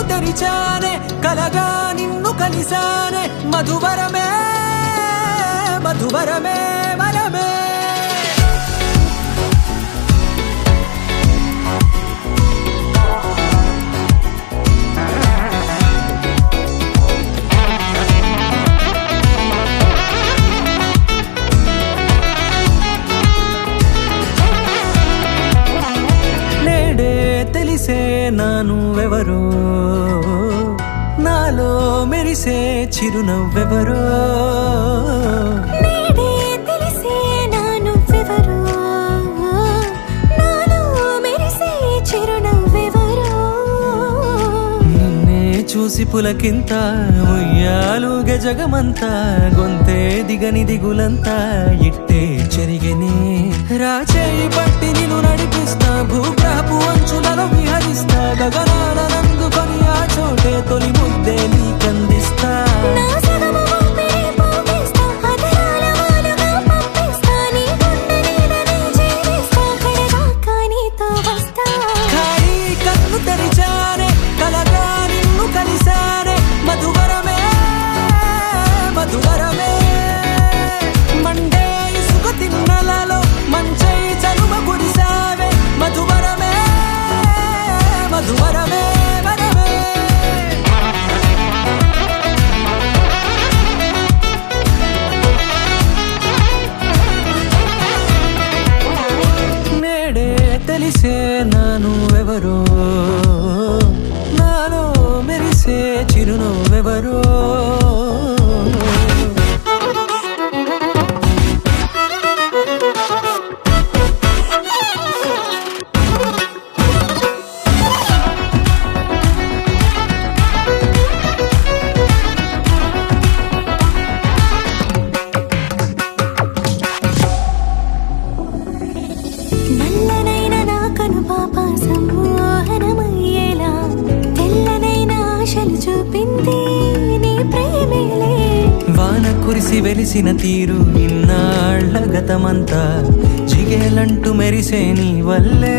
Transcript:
కన్ను తెరిచానే కలగా నిన్ను కలిసానే మధువరమే మధువరమే వరమే నానువెవరో నాలో మెరిసే చిరునవ్వెవరో తెలిసే నానువెవరో నాలో మెరిసే చిరునవ్వెవరో నిన్నే చూసి పులకింత ఉయ్యాలుగ జగమంతా గొంతే దిగని దిగులంతా ఇట్టే చెరిగనే రాచేయి పట్టి నిన్ను నడిపిస్తా భూగ్రహపు అంచులలో విహరిస్తా గగనాల నందుకొని ఆ చోటే తొలి ముద్దే నీకందిస్తా ఖాళీ కన్ను తెరిచానే కలగా నిన్ను కలిసానే మధువరమే మధువరమే మండే ఇసుక తిన్నలలో మంచై చలువ కురిసావే మధువరమే మధువరమే వరమే నేడే తెలిసే నానువెవరో నాలో మెరిసే చిరునవ్వెవరో నల్లనైన నా కనుపాప సమ్మోహనమయ్యేలా తెల్లనైన ఆశలు చూపింది నీ ప్రేమేలే వాన కురిసి వెలిసిన తీరు ఇన్నాళ్ల గతమంతా జిగేలంటూ మెరిసే నీ వల్లే